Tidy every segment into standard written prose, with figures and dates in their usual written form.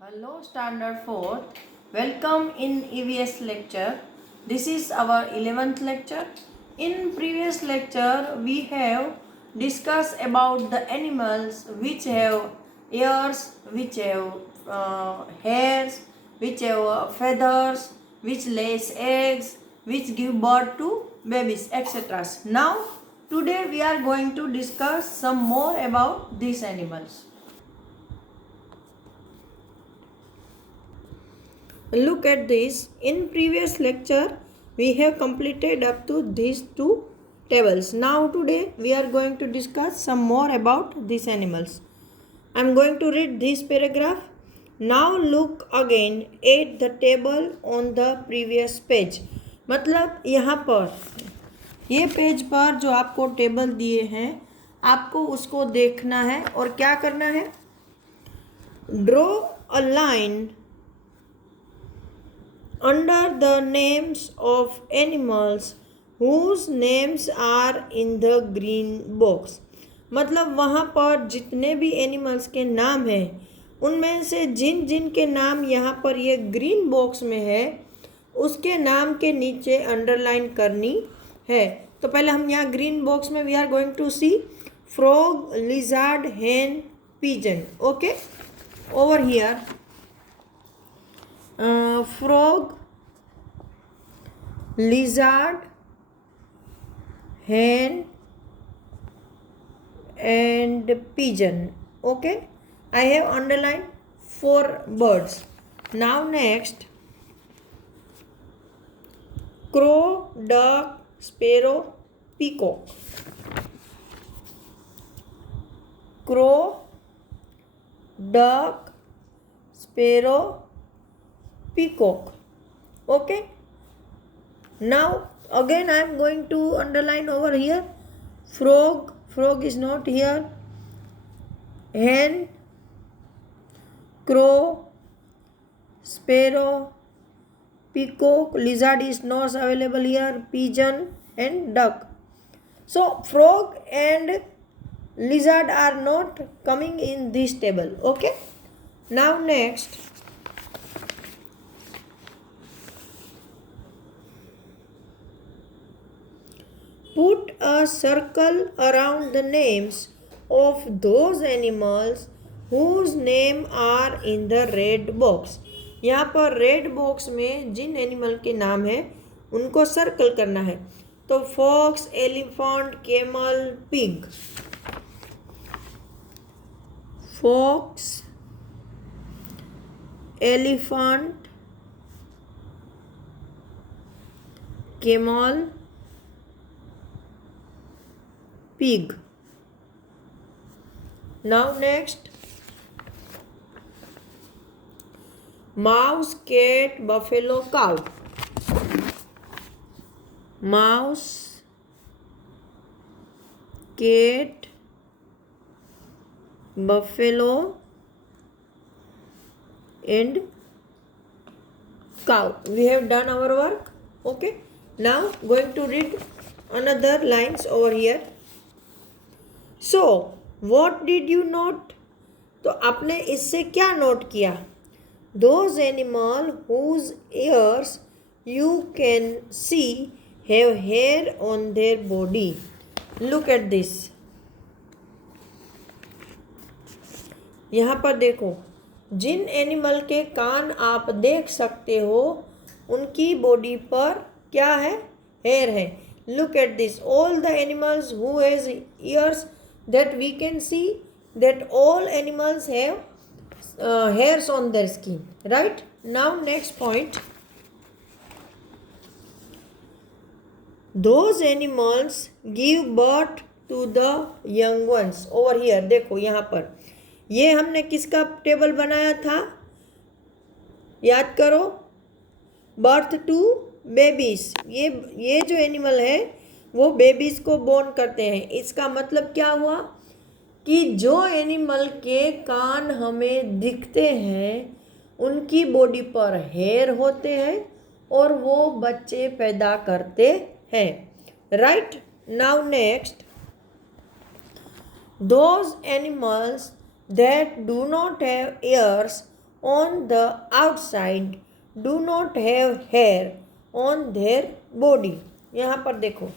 Hello Standard 4. Welcome in EVS lecture. This is our 11th lecture. In previous lecture we have discussed about the animals which have ears, which have hairs, which have feathers, which lays eggs, which give birth to babies, etc. Now today we are going to discuss some more about these animals. Look at this. In previous lecture we have completed up to these two tables. Now today we are going to discuss some more about these animals. I am going to read this paragraph. Now look again at the table on the previous page. मतलब यहाँ पर ये page पर जो आपको table दिए हैं आपको उसको देखना है और क्या करना है. Draw a line under the names of animals whose names are in the green box. मतलब वहाँ पर जितने भी एनिमल्स के नाम हैं उनमें से जिन जिन के नाम यहाँ पर ये ग्रीन बॉक्स में है उसके नाम के नीचे अंडरलाइन करनी है. तो पहले हम यहाँ ग्रीन बॉक्स में we are going to see frog, lizard, hen, pigeon. Okay, over here frog, lizard, hen and pigeon. Okay, I have underlined 4 birds. Now next, crow, duck, sparrow, peacock. Crow, duck, sparrow, peacock. Okay, now again I am going to underline over here frog. Frog is not here. Hen, crow, sparrow, peacock, lizard is not available here, pigeon and duck. So frog and lizard are not coming in this table. Okay, now next, put a circle around the names of those animals whose name are in the red box. यहाँ पर red box में जिन animal के नाम है उनको circle करना है. तो fox, elephant, camel, pig. Fox, elephant, camel, pig. Now next, mouse, cat, buffalo, cow. Mouse, cat, buffalo and cow. We have done our work. Okay, now going to read another lines over here. So what did you note? तो आपने इससे क्या note किया? Those animal whose ears you can see have hair on their body. Look at this. यहाँ पर देखो, जिन animal के कान आप देख सकते हो उनकी बॉडी पर क्या है? हेयर है. Look at this. All the animals who has ears that we can see, that all animals have hairs on their skin, right? Now next point, those animals give birth to the young ones. over here देखो, यहाँ पर ये हमने किसका table बनाया था? याद करो, बर्थ टू बेबीज. ये जो एनिमल है वो बेबीज को बोर्न करते हैं. इसका मतलब क्या हुआ कि जो एनिमल के कान हमें दिखते हैं उनकी बॉडी पर हेयर होते हैं और वो बच्चे पैदा करते हैं. Right, now next, those animals that do not have ears on the outside do not have hair on their body. यहाँ पर देखो,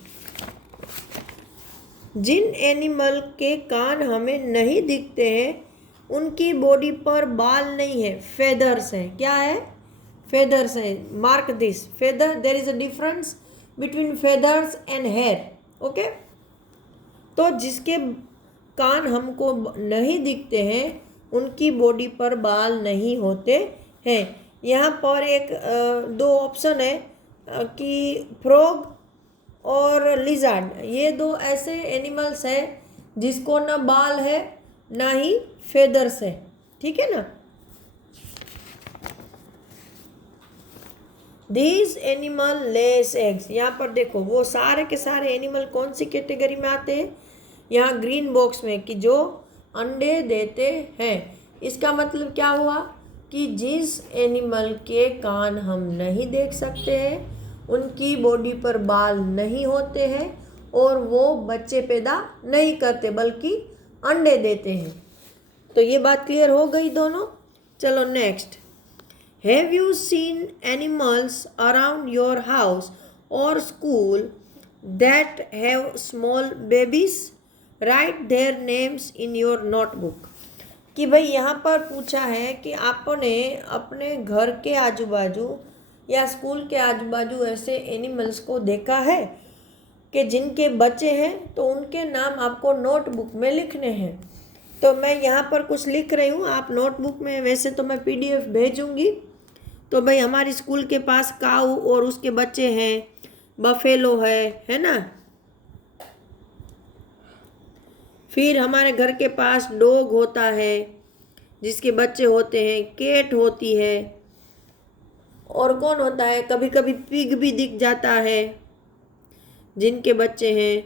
जिन एनिमल के कान हमें नहीं दिखते हैं उनकी बॉडी पर बाल नहीं है, फेदर्स है. क्या है? फेदर्स है. Mark this, feather. There is a difference between feathers and hair. Okay. तो जिसके कान हमको नहीं दिखते हैं उनकी बॉडी पर बाल नहीं होते हैं. यहाँ पर एक दो ऑप्शन है कि फ्रॉग और लिजार्ड, ये दो ऐसे एनिमल्स हैं जिसको ना बाल है ना ही फेदर्स है. ठीक है ना. These animal lays eggs. यहाँ पर देखो, वो सारे के सारे एनिमल कौन सी कैटेगरी में आते हैं? यहाँ ग्रीन बॉक्स में, कि जो अंडे देते हैं. इसका मतलब क्या हुआ कि जिस एनिमल के कान हम नहीं देख सकते हैं उनकी बॉडी पर बाल नहीं होते हैं और वो बच्चे पैदा नहीं करते बल्कि अंडे देते हैं. तो ये बात क्लियर हो गई दोनों. चलो next. Have you seen animals around your house और school that have small babies? Write their names in your notebook. कि भाई यहाँ पर पूछा है कि आपने अपने घर के आजू बाजू या स्कूल के आजू बाजू ऐसे एनिमल्स को देखा है कि जिनके बच्चे हैं, तो उनके नाम आपको नोटबुक में लिखने हैं. तो मैं यहाँ पर कुछ लिख रही हूँ, आप नोटबुक में, वैसे तो मैं PDF भेजूँगी. तो भाई हमारी स्कूल के पास काऊ और उसके बच्चे हैं, बफेलो है ना. फिर हमारे घर के पास डॉग होता है जिसके बच्चे होते हैं, कैट होती है, और कौन होता है, कभी कभी पिग भी दिख जाता है जिनके बच्चे हैं.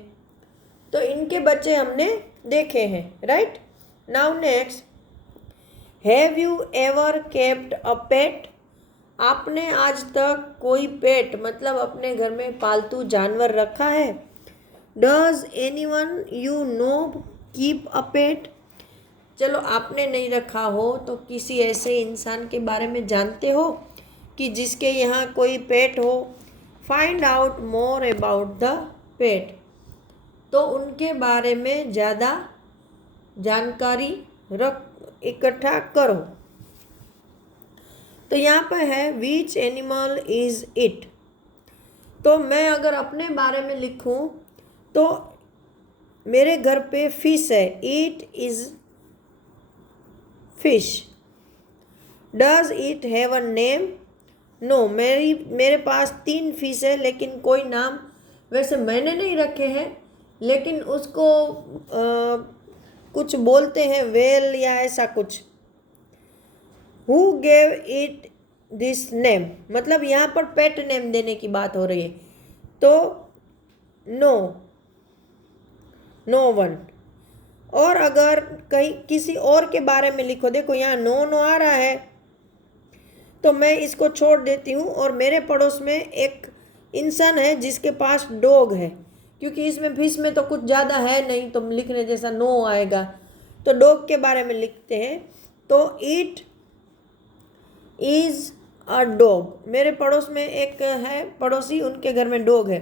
तो इनके बच्चे हमने देखे हैं. Right. Now next. Have you ever kept a pet? आपने आज तक कोई पेट मतलब अपने घर में पालतू जानवर रखा है? Does anyone you know keep a pet? चलो, आपने नहीं रखा हो तो किसी ऐसे इंसान के बारे में जानते हो कि जिसके यहाँ कोई पेट हो? Find out more about the pet. तो उनके बारे में ज़्यादा जानकारी इकट्ठा करो. तो यहाँ पर है विच एनिमल इज़ इट. तो मैं अगर अपने बारे में लिखूँ तो मेरे घर पे फिश है. It is fish. Does it have a name? No. मेरे पास 3 फिश है लेकिन कोई नाम वैसे मैंने नहीं रखे हैं, लेकिन उसको कुछ बोलते हैं, वेल या ऐसा कुछ. Who gave it this name? मतलब यहाँ पर पेट नेम देने की बात हो रही है. तो नो वन. और अगर कहीं किसी और के बारे में लिखो, देखो यहाँ नो आ रहा है, तो मैं इसको छोड़ देती हूँ. और मेरे पड़ोस में एक इंसान है जिसके पास डॉग है, क्योंकि इसमें फिश में तो कुछ ज़्यादा है नहीं तो लिखने जैसा नो आएगा. तो डॉग के बारे में लिखते हैं. तो इट इज़ अ डॉग. मेरे पड़ोस में एक है पड़ोसी, उनके घर में डॉग है.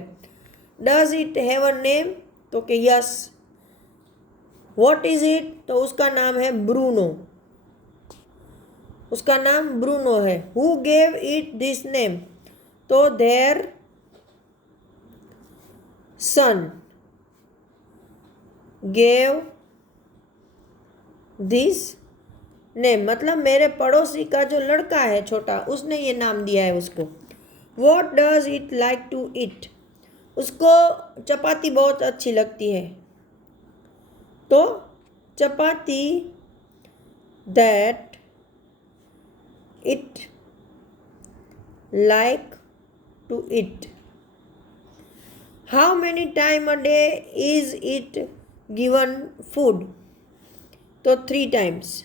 Does it have a name? तो कि यस. What is it? तो उसका नाम है ब्रूनो. उसका नाम ब्रूनो है. Who gave it this name? तो their son gave this name. मतलब मेरे पड़ोसी का जो लड़का है छोटा, उसने ये नाम दिया है उसको. What does it like to eat? उसको चपाती बहुत अच्छी लगती है. तो chapati that it like to eat. How many time a day is it given food? तो 3 times.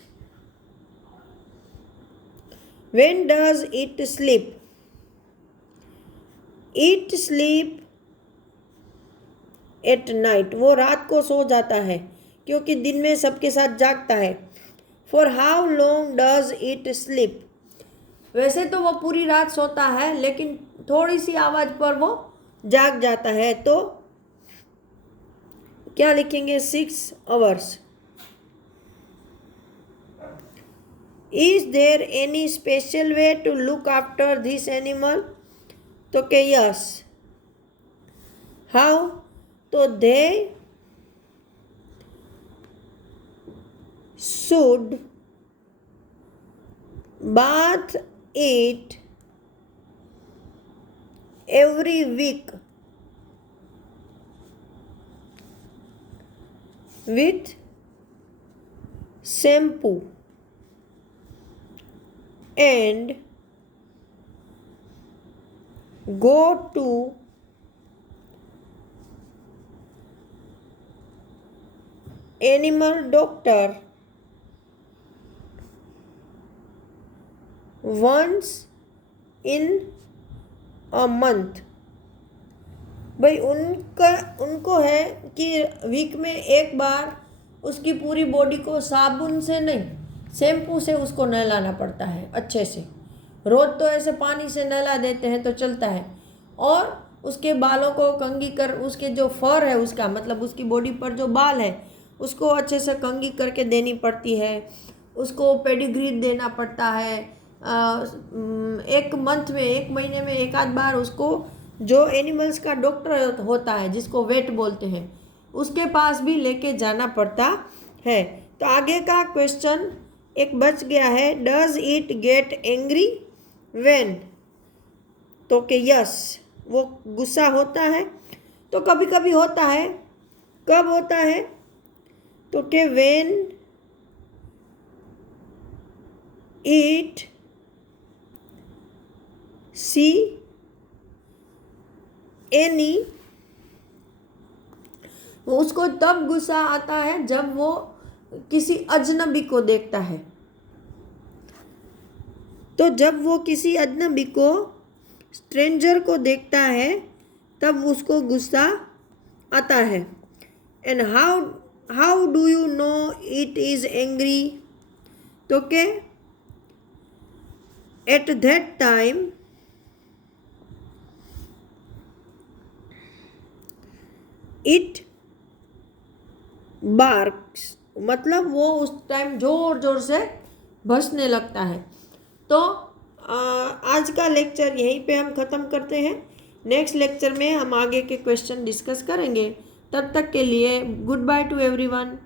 When does it sleep? It sleep at night. वो रात को सो जाता है क्योंकि दिन में सबके साथ जागता है. For how long does it sleep? वैसे तो वो पूरी रात सोता है, लेकिन थोड़ी सी आवाज़ पर वो जाग जाता है, तो क्या लिखेंगे? 6 hours. Is there any special way to look after this animal? तो के यस. हाउ? तो they should bath it every week with shampoo and go to animal doctor once in a month. भाई उनको है कि वीक में एक बार उसकी पूरी बॉडी को साबुन से नहीं, शैम्पू से उसको नहलाना पड़ता है अच्छे से। रोज़ तो ऐसे पानी से नहला देते हैं तो चलता है, और उसके बालों को कंघी कर, उसके जो फर है उसका, मतलब उसकी बॉडी पर जो बाल है उसको अच्छे से कंघी करके देनी पड़ती है, उसको पेडिग्री देना पड़ता है। एक मंथ में, एक महीने में एक आध बार उसको जो एनिमल्स का डॉक्टर होता है जिसको वेट बोलते हैं उसके पास भी लेके जाना पड़ता है। तो आगे का क्वेश्चन एक बच गया है, does it get angry when? तो कि यस, वो गुस्सा होता है। तो कभी कभी होता है, कब होता है? तो कि व्हेन इट सी एनी, उसको तब गुस्सा आता है जब वो किसी अजनबी को देखता है। तो जब वो किसी अजनबी को, स्ट्रेंजर को देखता है तब उसको गुस्सा आता है। And how do you know it is angry? तो के at that time it barks, मतलब वो उस टाइम जोर जोर से भसने लगता है। तो आज का लेक्चर यहीं पे हम ख़त्म करते हैं। नेक्स्ट लेक्चर में हम आगे के क्वेश्चन डिस्कस करेंगे। तब तक के लिए गुड बाय टू एवरीवन।